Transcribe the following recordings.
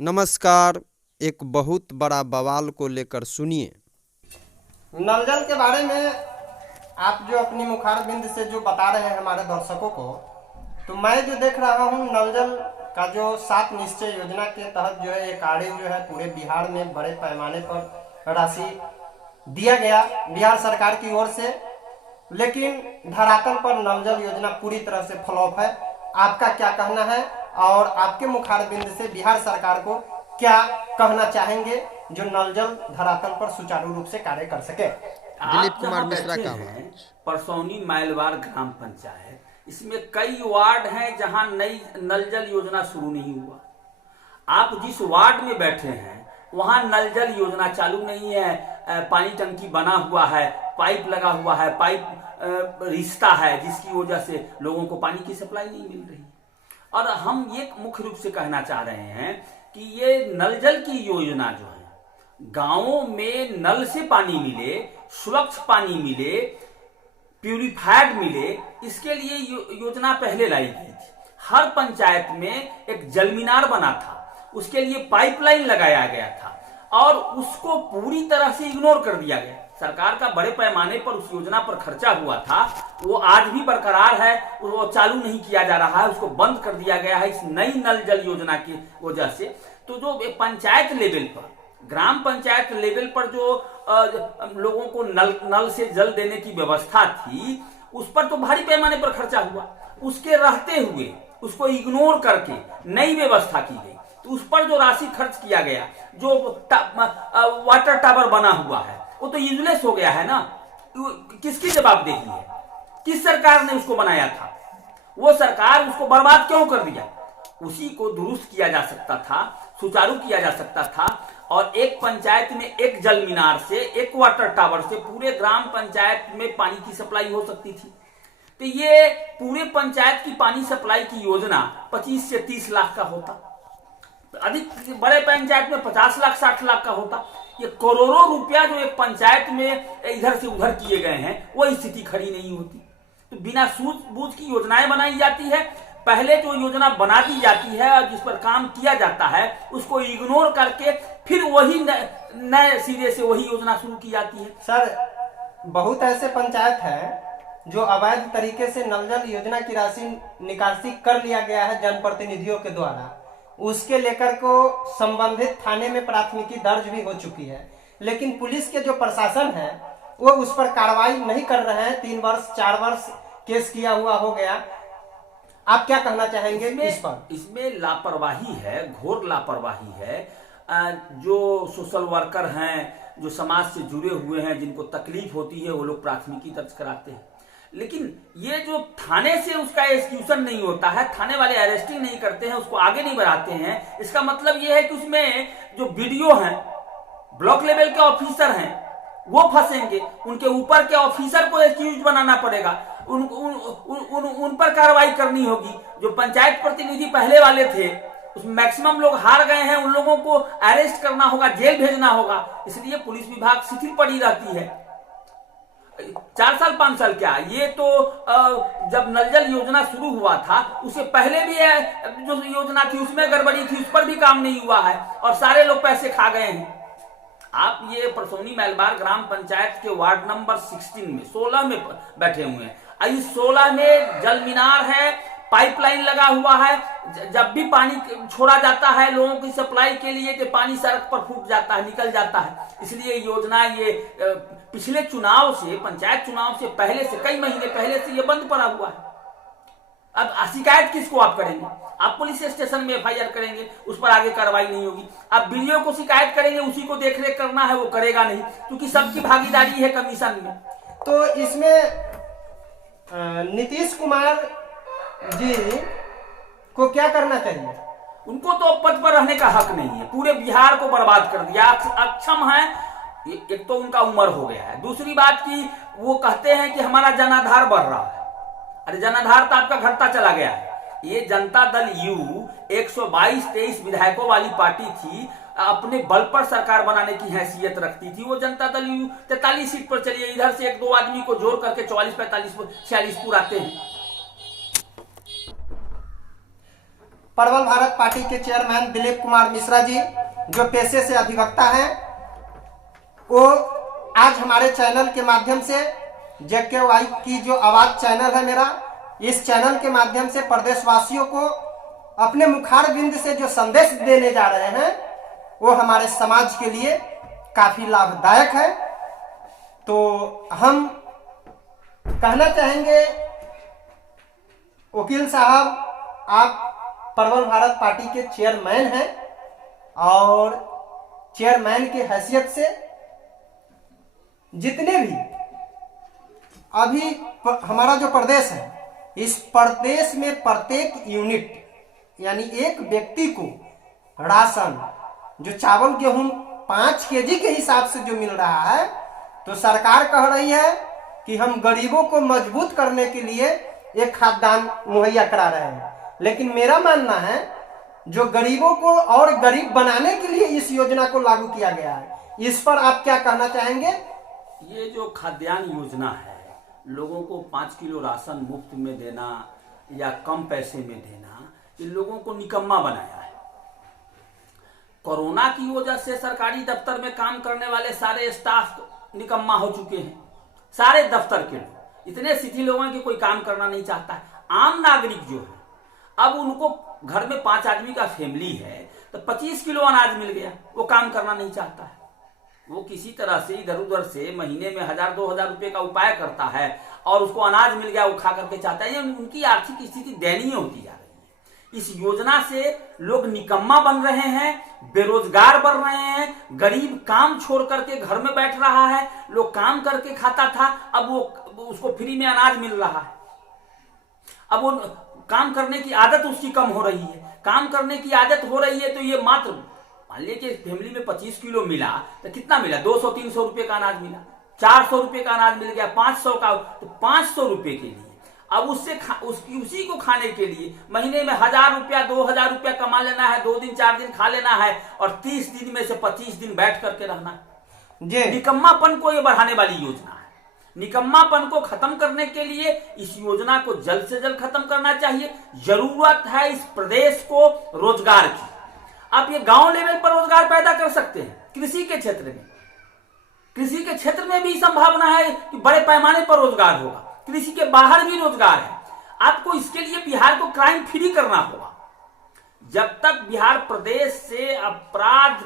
नमस्कार। एक बहुत बड़ा बवाल को लेकर सुनिए। नल जल के बारे में आप जो अपनी मुखारबिंद से जो बता रहे हैं हमारे दर्शकों को, तो मैं जो देख रहा हूँ नल जल का जो 7 निश्चय योजना के तहत जो है ये कार्य जो है पूरे बिहार में बड़े पैमाने पर राशि दिया गया बिहार सरकार की ओर से, लेकिन धरातल पर नल जल योजना पूरी तरह से फ्लॉप है। आपका क्या कहना है और आपके मुखारबिंद से बिहार सरकार को क्या कहना चाहेंगे जो नल जल धरातल पर सुचारू रूप से कार्य कर सके? दिलीप आप कुमार जहाँ मिश्रा बैठे का हैं परसौनी माइलवार ग्राम पंचायत, इसमें कई वार्ड हैं जहां नई नल जल योजना शुरू नहीं हुआ। आप जिस वार्ड में बैठे हैं वहां नल जल योजना चालू नहीं है। पानी टंकी बना हुआ है, पाइप लगा हुआ है, पाइप रिश्ता है जिसकी वजह से लोगों को पानी की सप्लाई नहीं मिल रही। और हम ये मुख्य रूप से कहना चाह रहे हैं कि ये नल जल की योजना जो है, गांवों में नल से पानी मिले, स्वच्छ पानी मिले, प्यूरिफाइड मिले, इसके लिए योजना पहले लाई गई थी। हर पंचायत में एक जल मीनार बना था, उसके लिए पाइपलाइन लगाया गया था और उसको पूरी तरह से इग्नोर कर दिया गया। सरकार का बड़े पैमाने पर उस योजना पर खर्चा हुआ था, वो आज भी बरकरार है, वो चालू नहीं किया जा रहा है, उसको बंद कर दिया गया है इस नई नल जल योजना की वजह से। तो जो पंचायत लेवल पर, ग्राम पंचायत लेवल पर जो लोगों को नल से जल देने की व्यवस्था थी, उस पर तो भारी पैमाने पर खर्चा हुआ। उसके रहते हुए उसको इग्नोर करके नई व्यवस्था की गई, तो उस पर जो राशि खर्च किया गया, जो वाटर टावर बना हुआ है, वो तो यूजलेस हो गया है ना। किसकी जवाबदेही है? किस सरकार ने उसको बनाया था? वो सरकार उसको बर्बाद क्यों कर दिया? उसी को दुरुस्त किया जा सकता था, सुचारू किया जा सकता था और एक पंचायत में एक जल मीनार से, एक वाटर टावर से पूरे ग्राम पंचायत में पानी की सप्लाई हो सकती थी। तो ये पूरे पंचायत की पानी सप्लाई की योजना 25 से 30 लाख का होता, अधिक बड़े पंचायत में 50 लाख 60 लाख का होता। ये करोड़ों रुपया जो एक पंचायत में इधर से उधर किए गए हैं, वो स्थिति खड़ी नहीं होती। तो बिना सूझबूझ की योजनाएं बनाई जाती है। पहले जो योजना बना दी जाती है और जिस पर काम किया जाता है उसको इग्नोर करके फिर वही नए सिरे से वही योजना शुरू की जाती है। सर, बहुत ऐसे पंचायत हैं जो अवैध तरीके से नल जल योजना की राशि निकासी कर लिया गया है जनप्रतिनिधियों के द्वारा। उसके लेकर को संबंधित थाने में प्राथमिकी दर्ज भी हो चुकी है, लेकिन पुलिस के जो प्रशासन है वो उस पर कार्रवाई नहीं कर रहे हैं। 3 वर्ष 4 वर्ष केस किया हुआ हो गया। आप क्या कहना चाहेंगे इस पर? इसमें लापरवाही है, घोर लापरवाही है। जो सोशल वर्कर हैं, जो समाज से जुड़े हुए हैं, जिनको तकलीफ होती है, वो लोग प्राथमिकी दर्ज कराते हैं, लेकिन ये जो थाने से उसका एक्सक्यूशन नहीं होता है, थाने वाले अरेस्टिंग नहीं करते हैं, उसको आगे नहीं बढ़ाते हैं। इसका मतलब ये है कि उसमें जो बीडीओ हैं, ब्लॉक लेवल के ऑफिसर हैं, वो फंसेंगे। उनके ऊपर के ऑफिसर को एक्यूज बनाना पड़ेगा, उन पर कार्रवाई करनी होगी। जो पंचायत प्रतिनिधि पहले वाले थे उसमें मैक्सिमम लोग हार गए हैं, उन लोगों को अरेस्ट करना होगा, जेल भेजना होगा। इसलिए पुलिस विभाग शिथिल पड़ी रहती है। 4 साल 5 साल क्या, ये तो जब नल जल योजना शुरू हुआ था उससे पहले भी जो योजना थी उसमें गड़बड़ी थी, उस पर भी काम नहीं हुआ है और सारे लोग पैसे खा गए हैं। आप ये परसौनी मैलबार ग्राम पंचायत के वार्ड नंबर 16 में बैठे हुए हैं। इस 16 में जल मीनार है, पाइपलाइन लगा हुआ है। जब भी पानी छोड़ा जाता है लोगों की सप्लाई के लिए, तो पानी सड़क पर फूट जाता है, निकल जाता है। इसलिए योजना ये पिछले चुनाव से, पंचायत चुनाव से पहले से, कई महीने पहले से ये बंद पड़ा हुआ है। अब शिकायत किसको आप करेंगे? आप पुलिस स्टेशन में एफआईआर करेंगे, उस पर आगे कार्रवाई नहीं होगी। आप बीडीओ को शिकायत करेंगे, उसी को देखरेख करना है, वो करेगा नहीं, क्योंकि सबकी भागीदारी है कमीशन में। तो इसमें नीतीश कुमार जी को क्या करना चाहिए? उनको तो पद पर रहने का हक नहीं है। पूरे बिहार को बर्बाद कर दिया, अक्षम है। एक तो उनका उम्र हो गया है, दूसरी बात की वो कहते हैं कि हमारा जनाधार बढ़ रहा है। अरे जनाधार तो आपका घटता चला गया है। ये जनता दल यू 122-23 विधायकों वाली पार्टी थी, अपने बल पर सरकार बनाने की हैसियत रखती थी। वो जनता दल यू 43 सीट पर चलिए, इधर से 1-2 आदमी को जोड़ करके 44, 45, 46 पुराते हैं। प्रबल भारत पार्टी के चेयरमैन दिलीप कुमार मिश्रा जी, जो पेशे से अधिवक्ता हैं, वो आज हमारे चैनल के माध्यम से, JKY की जो आवाज चैनल है मेरा, इस चैनल के माध्यम से प्रदेशवासियों को अपने मुखार बिंद से जो संदेश देने जा रहे हैं वो हमारे समाज के लिए काफी लाभदायक है। तो हम कहना चाहेंगे वकील साहब, आप प्रबल भारत पार्टी के चेयरमैन हैं और चेयरमैन की हैसियत से जितने भी अभी हमारा जो प्रदेश है, इस प्रदेश में प्रत्येक यूनिट यानी एक व्यक्ति को राशन, जो चावल गेहूं 5 केजी के हिसाब से जो मिल रहा है, तो सरकार कह रही है कि हम गरीबों को मजबूत करने के लिए एक खाद्यान्न मुहैया करा रहे हैं। लेकिन मेरा मानना है जो गरीबों को और गरीब बनाने के लिए इस योजना को लागू किया गया है, इस पर आप क्या कहना चाहेंगे? ये जो खाद्यान्न योजना है, लोगों को 5 किलो राशन मुफ्त में देना या कम पैसे में देना, ये लोगों को निकम्मा बनाया है। कोरोना की वजह से सरकारी दफ्तर में काम करने वाले सारे स्टाफ निकम्मा हो चुके हैं। सारे दफ्तर के लोग इतने शिथिल हो गए कि कोई काम करना नहीं चाहता है। आम नागरिक जो है, अब उनको घर में 5 आदमी का फैमिली है तो 25 किलो अनाज मिल गया, वो काम करना नहीं चाहता है। वो किसी तरह से इधर उधर से महीने में 1000-2000 रुपए का उपाय करता है और उसको अनाज मिल गया, वो खा करके चाहता है। उनकी आर्थिक स्थिति दयनीय होती जा रही है। इस योजना से लोग निकम्मा बन रहे हैं, बेरोजगार बन रहे हैं, गरीब काम छोड़ करके घर में बैठ रहा है। लोग काम करके खाता था, अब वो उसको फ्री में अनाज मिल रहा है। अब वो काम करने की आदत उसकी कम हो रही है। काम करने की आदत हो रही है तो ये मात्र मान लीजिए कि फैमिली में 25 किलो मिला तो कितना मिला? 200-300 रुपए का अनाज मिला, 400 रुपए का अनाज मिल गया, 500 का, तो 500 रुपए के लिए अब उससे उसी को खाने के लिए महीने में 1000 रुपया 2000 रुपया कमा लेना है, 2 दिन 4 दिन खा लेना है और 30 दिन में से 25 दिन बैठ करके रहना है। निकम्मापन को ये बढ़ाने वाली योजना है। निकम्मापन को खत्म करने के लिए इस योजना को जल्द से जल्द खत्म करना चाहिए। जरूरत है इस प्रदेश को रोजगार की। आप ये गांव लेवल पर रोजगार पैदा कर सकते हैं। कृषि के क्षेत्र में, कृषि के क्षेत्र में भी संभावना है कि बड़े पैमाने पर रोजगार होगा। कृषि के बाहर भी रोजगार है। आपको इसके लिए बिहार को क्राइम फ्री करना होगा। जब तक बिहार प्रदेश से अपराध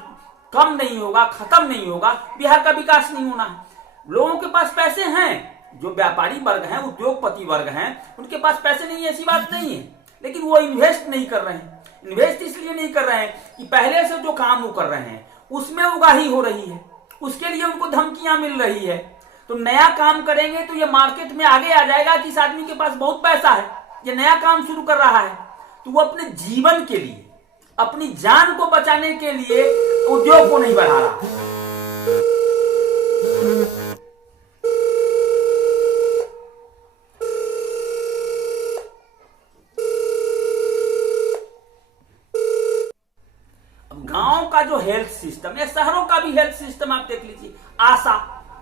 कम नहीं होगा, खत्म नहीं होगा, बिहार का विकास नहीं होना है। लोगों के पास पैसे हैं, जो व्यापारी वर्ग हैं, उद्योगपति वर्ग हैं, उनके पास पैसे नहीं है, ऐसी बात नहीं है, लेकिन वो इन्वेस्ट नहीं कर रहे हैं। इन्वेस्ट इसलिए नहीं कर रहे हैं कि पहले से जो काम वो कर रहे हैं उसमें उगाही हो रही है, उसके लिए उनको धमकियां मिल रही है। तो नया काम करेंगे तो ये मार्केट में आगे आ जाएगा कि इस आदमी के पास बहुत पैसा है, ये नया काम शुरू कर रहा है, तो वो अपने जीवन के लिए, अपनी जान को बचाने के लिए उद्योग को नहीं बढ़ा रहा है। गांव का जो हेल्थ सिस्टम है, शहरों का भी हेल्थ सिस्टम आप देख लीजिए।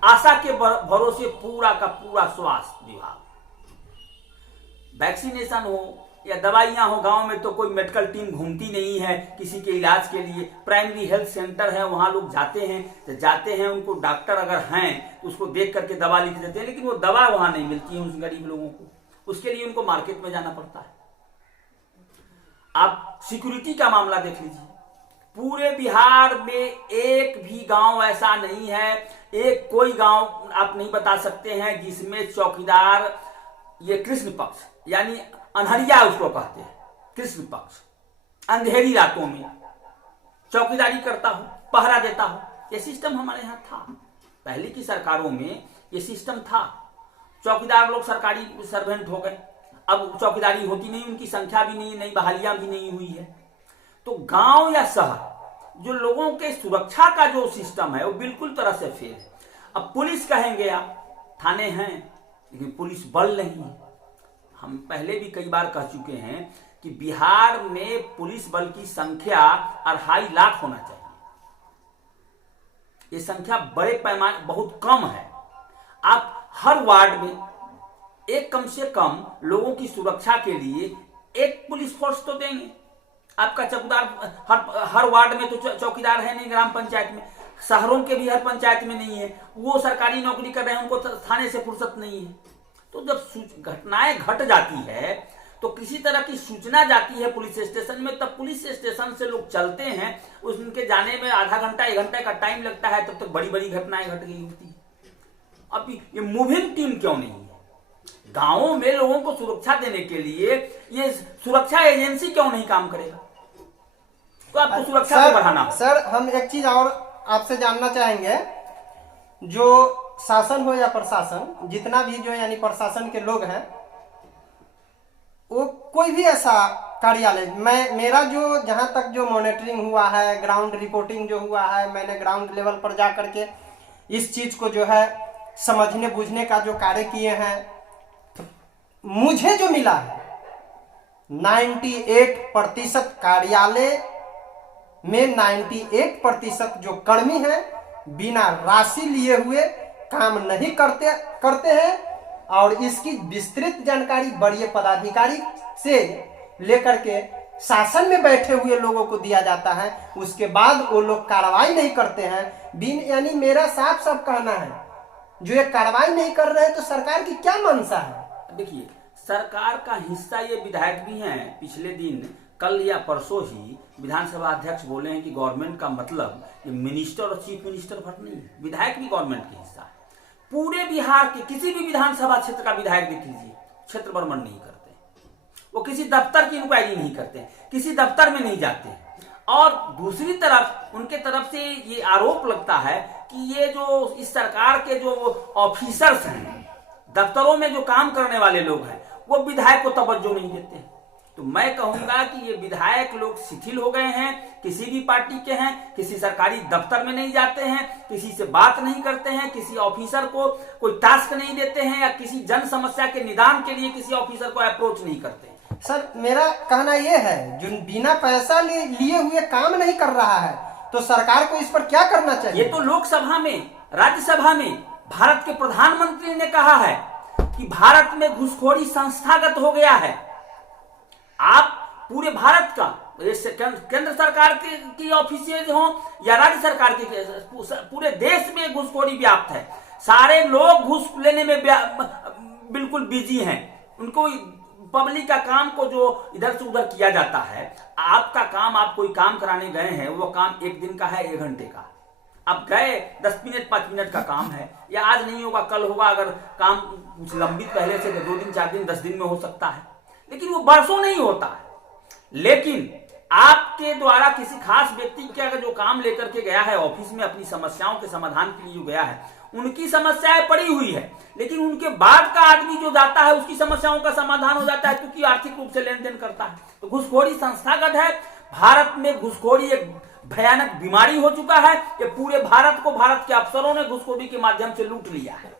आशा के भरोसे पूरा का पूरा स्वास्थ्य विभाग, वैक्सीनेशन हो या दवाइयां हो, गांव में तो कोई मेडिकल टीम घूमती नहीं है किसी के इलाज के लिए। प्राइमरी हेल्थ सेंटर है, वहां लोग जाते हैं, उनको डॉक्टर अगर हैं तो उसको देख करके दवा लिख देते हैं, लेकिन वो दवा वहां नहीं मिलती है उस गरीब लोगों को। उसके लिए उनको मार्केट में जाना पड़ता है। आप सिक्योरिटी का मामला देख लीजिए। पूरे बिहार में एक भी गांव ऐसा नहीं है, एक कोई गांव आप नहीं बता सकते हैं जिसमें चौकीदार, ये कृष्ण पक्ष यानी अनहरिया उसको कहते हैं, कृष्ण पक्ष, अंधेरी रातों में चौकीदारी करता हो, पहरा देता हो। ये सिस्टम हमारे यहाँ था। पहले की सरकारों में ये सिस्टम था। चौकीदार लोग सरकारी सर्वेंट हो गए, अब चौकीदारी होती नहीं, उनकी संख्या भी नहीं, नई बहालियां भी नहीं हुई है। तो गांव या शहर, जो लोगों के सुरक्षा का जो सिस्टम है वो बिल्कुल तरह से फेल है। अब पुलिस कहेंगे आप, थाने हैं लेकिन पुलिस बल नहीं है। हम पहले भी कई बार कह चुके हैं कि बिहार में पुलिस बल की संख्या 2.5 लाख होना चाहिए। ये संख्या बड़े पैमाने बहुत कम है। आप हर वार्ड में एक कम से कम लोगों की सुरक्षा के लिए एक पुलिस फोर्स तो देंगे। आपका चौकीदार हर वार्ड में तो चौकीदार है नहीं, ग्राम पंचायत में, शहरों के भी हर पंचायत में नहीं है, वो सरकारी नौकरी कर रहे हैं, उनको थाने से फुर्सत नहीं है। तो जब घटनाएं घट जाती है तो किसी तरह की सूचना जाती है पुलिस स्टेशन में, तब पुलिस स्टेशन से लोग चलते हैं, उनके जाने में आधा घंटा 1 घंटे का टाइम लगता है, तब तक बड़ी बड़ी घटनाएं घट गई होती है। अब ये मूविंग टीम क्यों नहीं है? गांवों में लोगों को सुरक्षा देने के लिए ये सुरक्षा एजेंसी क्यों नहीं काम करेगा? तो आपको सुरक्षा को बढ़ाना। सर, हम एक चीज और आपसे जानना चाहेंगे, जो शासन हो या प्रशासन, जितना भी जो यानी प्रशासन के लोग हैं, वो कोई भी ऐसा कार्यालय, मेरा जो जहां तक जो मॉनिटरिंग हुआ है, ग्राउंड रिपोर्टिंग जो हुआ है, मैंने ग्राउंड लेवल पर जा करके इस चीज को जो है समझने बूझने का जो कार्य किए हैं, मुझे जो मिला है 98% कार्यालय में 98% जो कर्मी हैं बिना राशि लिए हुए काम नहीं करते हैं, और इसकी विस्तृत जानकारी बड़े पदाधिकारी से लेकर के शासन में बैठे हुए लोगों को दिया जाता है, उसके बाद वो लोग कार्रवाई नहीं करते हैं। यानी मेरा साफ साफ कहना है, जो ये कार्रवाई नहीं कर रहे हैं तो सरकार की क्या मंशा है? देखिए, सरकार का हिस्सा ये विधायक भी हैं। पिछले दिन, कल या परसों ही विधानसभा अध्यक्ष बोले हैं कि गवर्नमेंट का मतलब ये मिनिस्टर और चीफ मिनिस्टर फर्क नहीं है, विधायक भी गवर्नमेंट का हिस्सा है। पूरे बिहार के किसी भी विधानसभा क्षेत्र का विधायक देख लीजिए, क्षेत्र भ्रमण नहीं करते, वो किसी दफ्तर की इंक्वायरी नहीं करते, किसी दफ्तर में नहीं जाते। और दूसरी तरफ उनके तरफ से ये आरोप लगता है कि ये जो इस सरकार के जो ऑफिसर्स हैं, दफ्तरों में जो काम करने वाले लोग हैं, वो विधायक को तवज्जो नहीं देते। तो मैं कहूंगा कि ये विधायक लोग शिथिल हो गए हैं, किसी भी पार्टी के हैं, किसी सरकारी दफ्तर में नहीं जाते हैं, किसी से बात नहीं करते हैं, किसी ऑफिसर को कोई टास्क नहीं देते हैं, या किसी जन समस्या के निदान के लिए किसी ऑफिसर को अप्रोच नहीं करते हैं। सर, मेरा कहना यह है, जो बिना पैसा लिए हुए काम नहीं कर रहा है, तो सरकार को इस पर क्या करना चाहिए? ये तो लोकसभा में, राज्यसभा में भारत के प्रधानमंत्री ने कहा है कि भारत में घुसखोरी संस्थागत हो गया है। आप पूरे भारत का, केंद्र सरकार की ऑफिसियल हो या राज्य सरकार के, पूरे देश में घुसखोरी व्याप्त है। सारे लोग घूस लेने में बिल्कुल बिजी हैं। उनको पब्लिक का काम को जो इधर से उधर किया जाता है, आपका काम, आप कोई काम कराने गए हैं, वो काम 1 दिन का है, 1 घंटे का। आप गए, 10 मिनट 5 मिनट का काम है, या आज नहीं होगा कल होगा, अगर काम कुछ लंबित पहले से 2 दिन 4 दिन 10 दिन में हो सकता है, लेकिन वो बरसों नहीं होता है। लेकिन आपके द्वारा किसी खास व्यक्ति के अगर जो काम लेकर के गया है ऑफिस में, अपनी समस्याओं के समाधान के लिए जो गया है, उनकी समस्याएं पड़ी हुई है, लेकिन उनके बाद का आदमी जो जाता है उसकी समस्याओं का समाधान हो जाता है, क्योंकि आर्थिक रूप से लेन देन करता है। तो घुसखोरी संस्थागत है। भारत में घुसखोरी एक भयानक बीमारी हो चुका है कि पूरे भारत को भारत के अफसरों ने घुसखोरी के माध्यम से लूट लिया है।